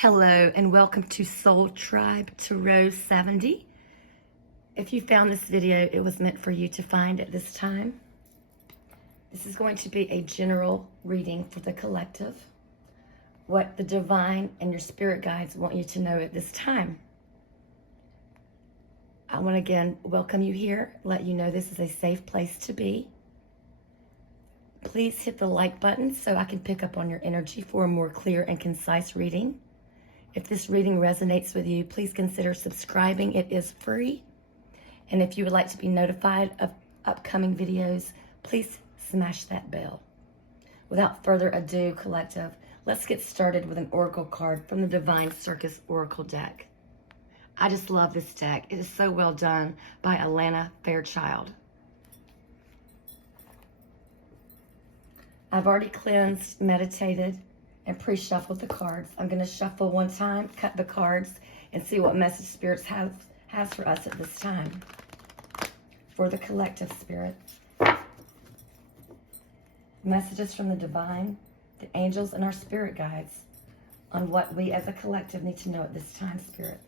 Hello and welcome to Soul Tribe Tarot 70. If you found this video, it was meant for you to find at this time. This is going to be a general reading for the collective. What the divine and your spirit guides want you to know at this time. I want to again welcome you here, let you know this is a safe place to be. Please hit the like button so I can pick up on your energy for a more clear and concise reading. If this reading resonates with you, please consider subscribing. It is free. And if you would like to be notified of upcoming videos, please smash that bell. Without further ado, collective, let's get started with an oracle card from the Divine Circus Oracle deck. I just love this deck. It is so well done by Alana Fairchild. I've already cleansed, meditated, and pre-shuffled the cards. I'm going to shuffle one time, cut the cards, and see what message spirits has for us at this time. For the collective spirit. Messages from the divine, the angels, and our spirit guides on what we as a collective need to know at this time, spirit.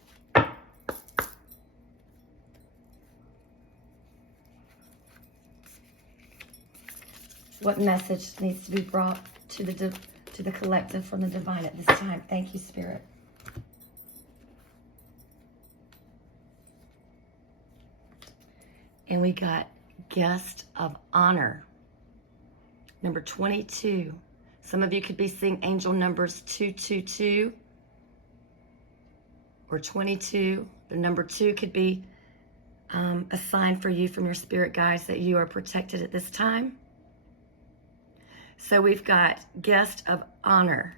What message needs to be brought to the collective from the divine at this time? Thank you, Spirit. And we got Guest of Honor, number 22. Some of you could be seeing angel numbers 222 or 22. The number 2 could be a sign for you from your spirit guides that you are protected at this time. So we've got Guest of Honor.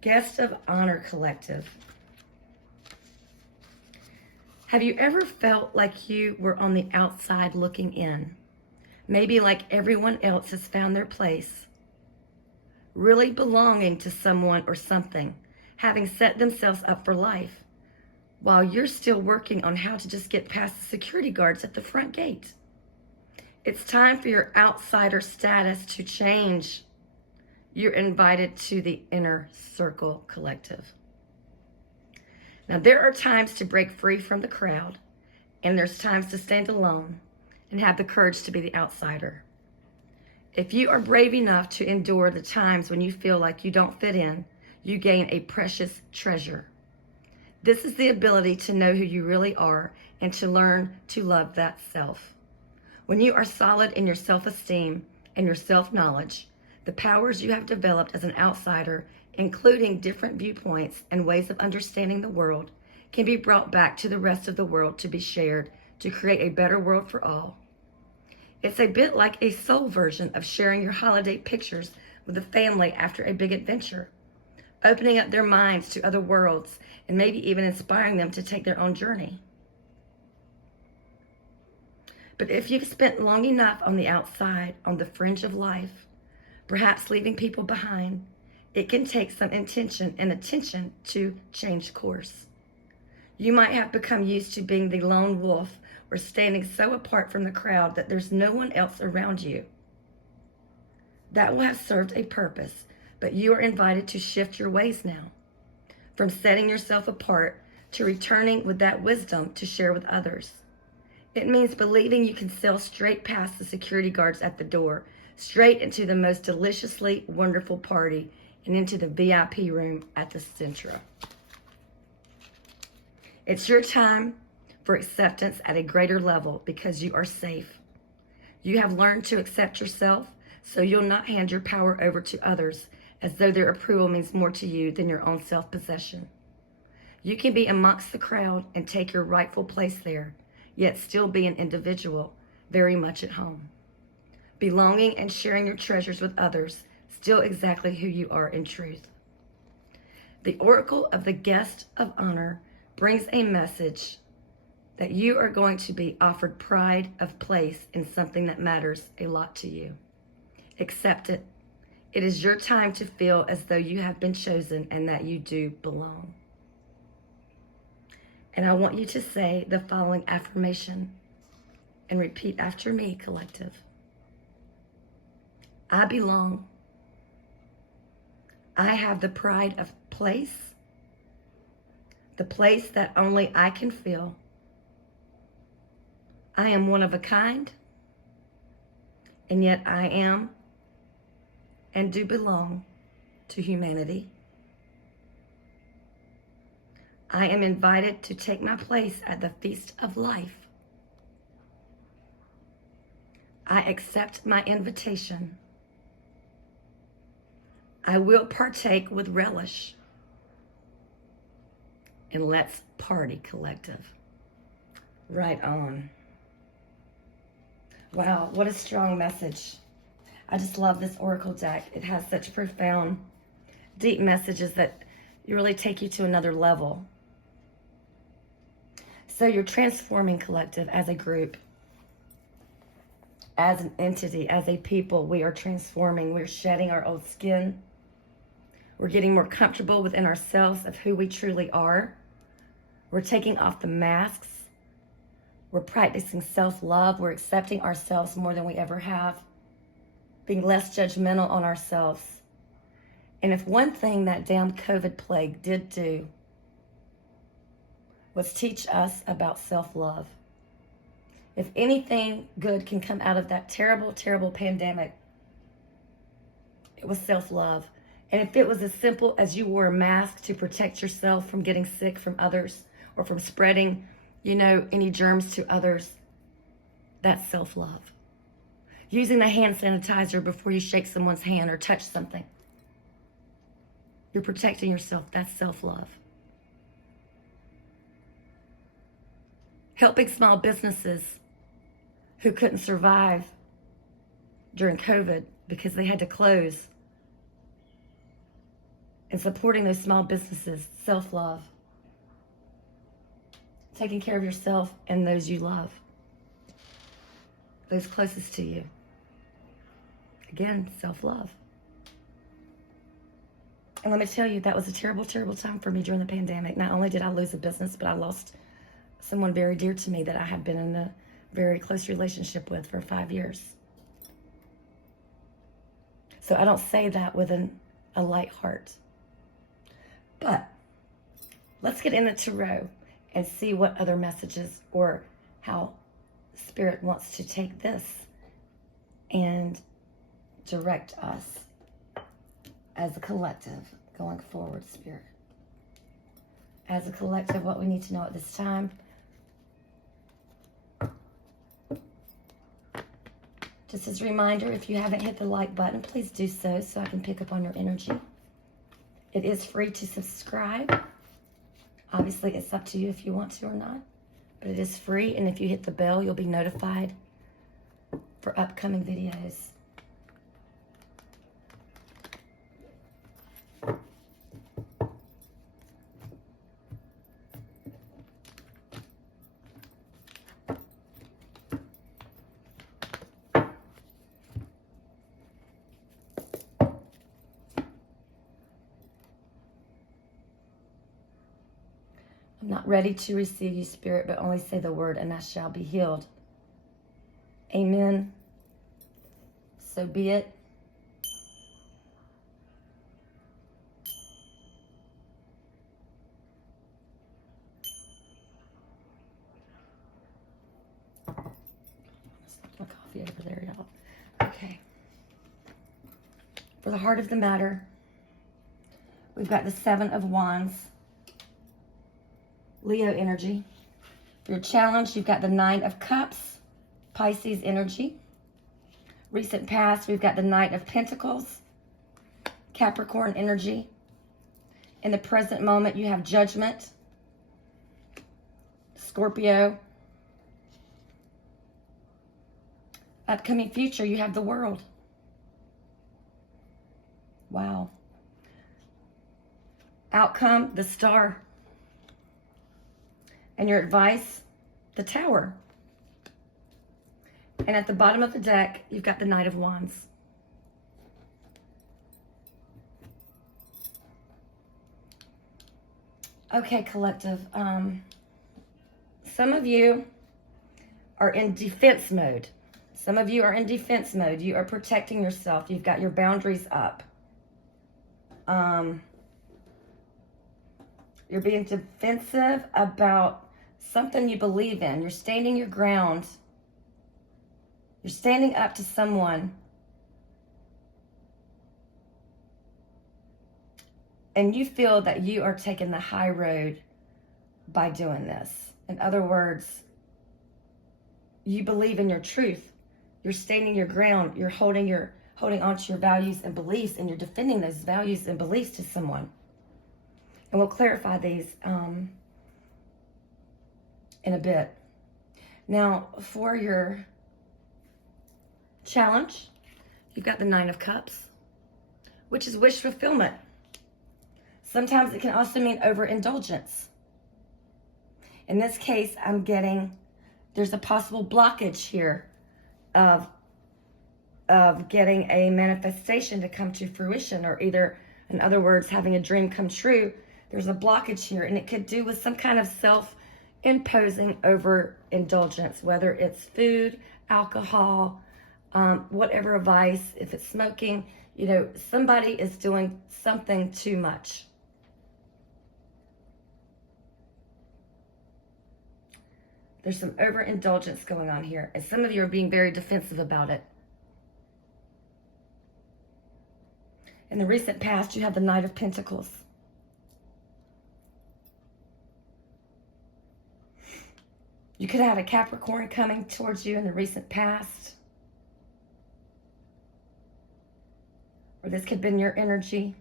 Guest of Honor collective. Have you ever felt like you were on the outside looking in? Maybe like everyone else has found their place, really belonging to someone or something, having set themselves up for life, while you're still working on how to just get past the security guards at the front gate. It's time for your outsider status to change. You're invited to the Inner Circle collective. Now, there are times to break free from the crowd, and there's times to stand alone and have the courage to be the outsider. If you are brave enough to endure the times when you feel like you don't fit in, you gain a precious treasure. This is the ability to know who you really are and to learn to love that self. When you are solid in your self-esteem and your self-knowledge, the powers you have developed as an outsider, including different viewpoints and ways of understanding the world, can be brought back to the rest of the world to be shared to create a better world for all. It's a bit like a soul version of sharing your holiday pictures with the family after a big adventure, opening up their minds to other worlds, and maybe even inspiring them to take their own journey. But if you've spent long enough on the outside, on the fringe of life, perhaps leaving people behind, it can take some intention and attention to change course. You might have become used to being the lone wolf or standing so apart from the crowd that there's no one else around you. That will have served a purpose, but you are invited to shift your ways now, from setting yourself apart to returning with that wisdom to share with others. It means believing you can sail straight past the security guards at the door, straight into the most deliciously wonderful party, and into the VIP room at the Centra. It's your time for acceptance at a greater level because you are safe. You have learned to accept yourself, so you'll not hand your power over to others as though their approval means more to you than your own self-possession. You can be amongst the crowd and take your rightful place there, yet still be an individual, very much at home. Belonging and sharing your treasures with others, still exactly who you are in truth. The Oracle of the Guest of Honor brings a message that you are going to be offered pride of place in something that matters a lot to you. Accept it. It is your time to feel as though you have been chosen and that you do belong. And I want you to say the following affirmation. And repeat after me, collective. I belong. I have the pride of place, the place that only I can feel. I am one of a kind, and yet I am and do belong to humanity. I am invited to take my place at the feast of life. I accept my invitation. I will partake with relish. And let's party, collective. Right on. Wow, what a strong message. I just love this Oracle deck. It has such profound, deep messages that really take you to another level. So you're transforming, collective, as a group, as an entity, as a people. We are transforming. We're shedding our old skin. We're getting more comfortable within ourselves of who we truly are. We're taking off the masks. We're practicing self-love. We're accepting ourselves more than we ever have. Being less judgmental on ourselves. And if one thing that damn COVID plague did do was teach us about self-love. If anything good can come out of that terrible, terrible pandemic, it was self-love. And if it was as simple as you wore a mask to protect yourself from getting sick from others or from spreading, any germs to others, that's self-love. Using the hand sanitizer before you shake someone's hand or touch something. You're protecting yourself. That's self-love. Helping small businesses who couldn't survive during COVID because they had to close. And supporting those small businesses, self-love. Taking care of yourself and those you love. Those closest to you. Again, self-love. And let me tell you, that was a terrible, terrible time for me during the pandemic. Not only did I lose a business, but I lost someone very dear to me that I had been in a very close relationship with for 5 years. So I don't say that with a light heart. But let's get in the tarot and see what other messages or how Spirit wants to take this and direct us as a collective going forward, Spirit. As a collective, what we need to know at this time. Just as a reminder, if you haven't hit the like button, please do so I can pick up on your energy. It is free to subscribe. Obviously, it's up to you if you want to or not, but it is free. And if you hit the bell, you'll be notified for upcoming videos. I'm not ready to receive you, Spirit, but only say the word and I shall be healed. Amen. So be it. My coffee over there, y'all. Okay. For the heart of the matter, we've got the 7 of Wands. Leo energy. For your challenge, you've got the 9 of Cups, Pisces energy. Recent past, we've got the Knight of Pentacles, Capricorn energy. In the present moment, you have Judgment, Scorpio. Upcoming future, you have the World. Wow. Outcome, the Star. And your advice, the Tower. And at the bottom of the deck, you've got the Knight of Wands. Okay, collective. Some of you are in defense mode. Some of you are in defense mode. You are protecting yourself. You've got your boundaries up. You're being defensive about something you believe in. You're standing your ground. You're standing up to someone. And you feel that you are taking the high road by doing this. In other words, you believe in your truth. You're standing your ground. You're holding on to your values and beliefs, and you're defending those values and beliefs to someone. And we'll clarify these in a bit. Now, for your challenge, you've got the Nine of Cups, which is wish fulfillment. Sometimes it can also mean overindulgence. In this case, I'm getting, there's a possible blockage here of getting a manifestation to come to fruition, or either, in other words, having a dream come true. There's a blockage here, and it could do with some kind of self-imposing overindulgence, whether it's food, alcohol, whatever vice, if it's smoking, you know, somebody is doing something too much. There's some overindulgence going on here, and some of you are being very defensive about it. In the recent past, you have the Knight of Pentacles. You could have had a Capricorn coming towards you in the recent past. Or this could have been your energy.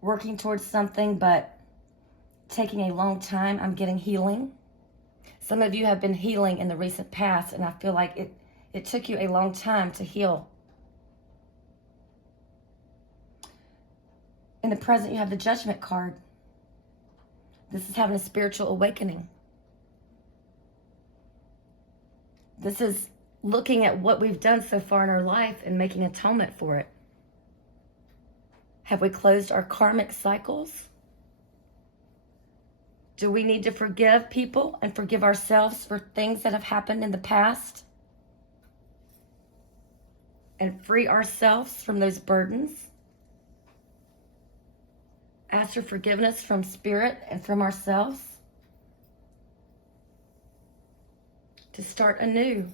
Working towards something, but taking a long time. I'm getting healing. Some of you have been healing in the recent past, and I feel like it took you a long time to heal. In the present, you have the Judgment card. This is having a spiritual awakening. This is looking at what we've done so far in our life and making atonement for it. Have we closed our karmic cycles? Do we need to forgive people and forgive ourselves for things that have happened in the past? And free ourselves from those burdens? Ask for forgiveness from Spirit and from ourselves? To start anew.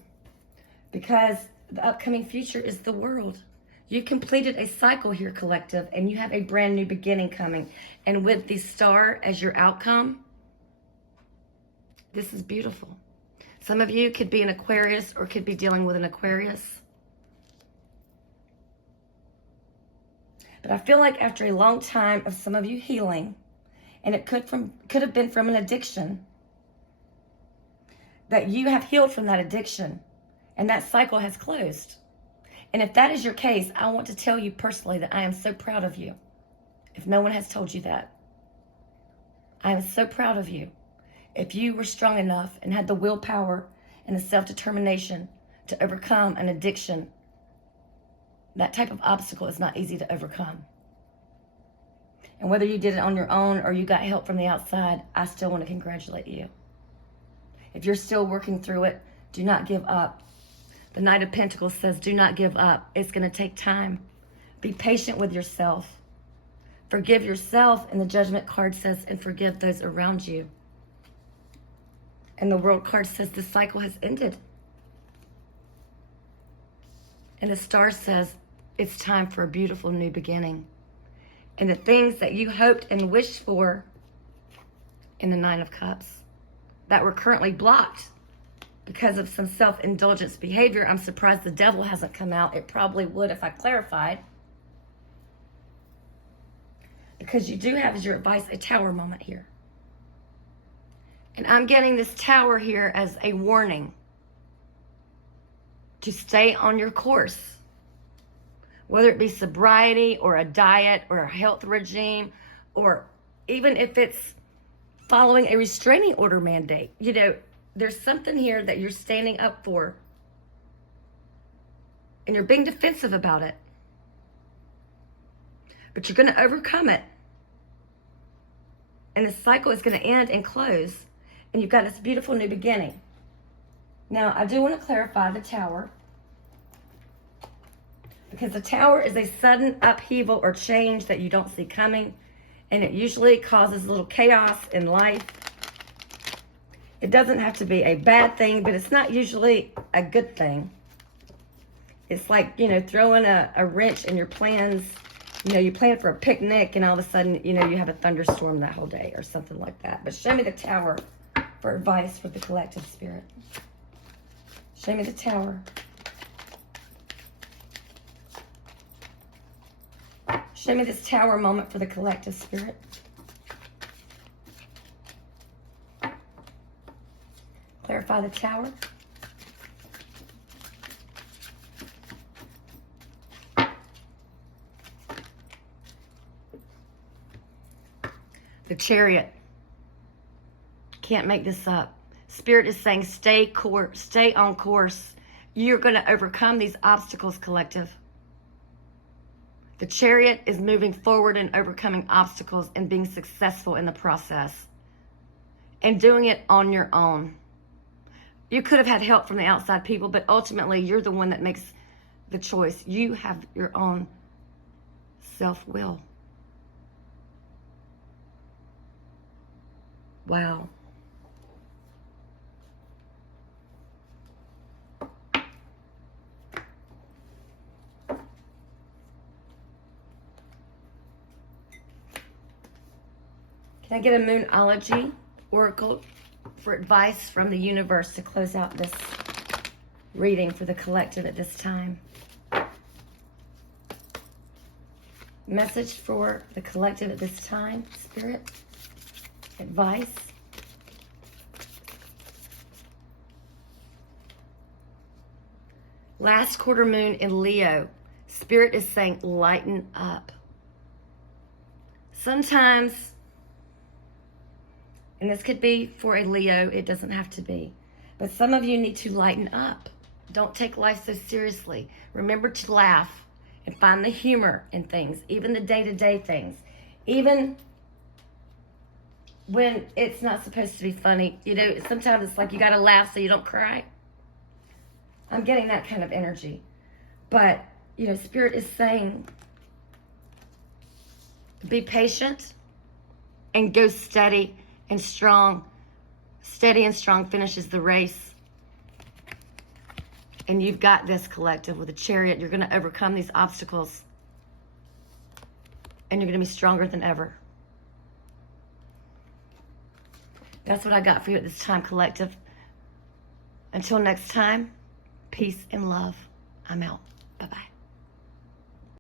Because the upcoming future is the world. You completed a cycle here, collective, and you have a brand new beginning coming. And with the star as your outcome, this is beautiful. Some of you could be an Aquarius or could be dealing with an Aquarius. But I feel like after a long time of some of you healing, and it could have been from an addiction, that you have healed from that addiction, and that cycle has closed. And if that is your case, I want to tell you personally that I am so proud of you. If no one has told you that, I am so proud of you. If you were strong enough and had the willpower and the self-determination to overcome an addiction, that type of obstacle is not easy to overcome. And whether you did it on your own or you got help from the outside, I still want to congratulate you. If you're still working through it, do not give up. The Knight of Pentacles says, do not give up. It's going to take time. Be patient with yourself. Forgive yourself. And the Judgment card says, and forgive those around you. And the World card says, the cycle has ended. And the Star says, it's time for a beautiful new beginning. And the things that you hoped and wished for in the Nine of Cups that were currently blocked because of some self-indulgence behavior. I'm surprised the Devil hasn't come out. It probably would if I clarified. Because you do have, as your advice, a Tower moment here. And I'm getting this Tower here as a warning to stay on your course. Whether it be sobriety or a diet or a health regime, or even if it's following a restraining order mandate. You know, there's something here that you're standing up for. And you're being defensive about it. But you're going to overcome it. And the cycle is going to end and close. And you've got this beautiful new beginning. Now, I do want to clarify the Tower. Because the Tower is a sudden upheaval or change that you don't see coming. And it usually causes a little chaos in life. It doesn't have to be a bad thing, but it's not usually a good thing. It's like, throwing a wrench in your plans. You plan for a picnic and all of a sudden, you have a thunderstorm that whole day or something like that. But show me the Tower for advice for the collective spirit. Show me the Tower. Show me this Tower moment for the collective spirit. Clarify the Tower. The Chariot. Can't make this up. Spirit is saying stay on course. You're going to overcome these obstacles, collective. The Chariot is moving forward and overcoming obstacles and being successful in the process. And doing it on your own. You could have had help from the outside people, but ultimately you're the one that makes the choice. You have your own self-will. Wow. Can I get a Moonology oracle for advice from the universe to close out this reading for the collective at this time? Message for the collective at this time, Spirit. Advice. Last quarter moon in Leo. Spirit is saying lighten up. Sometimes, and this could be for a Leo, it doesn't have to be, but some of you need to lighten up. Don't take life so seriously. Remember to laugh and find the humor in things, even the day-to-day things. Even when it's not supposed to be funny. Sometimes it's like you got to laugh so you don't cry. I'm getting that kind of energy. But, Spirit is saying, be patient and go steady and strong. Steady and strong finishes the race. And you've got this, collective, with a Chariot. You're going to overcome these obstacles. And you're going to be stronger than ever. That's what I got for you at this time, collective. Until next time, peace and love. I'm out. Bye-bye.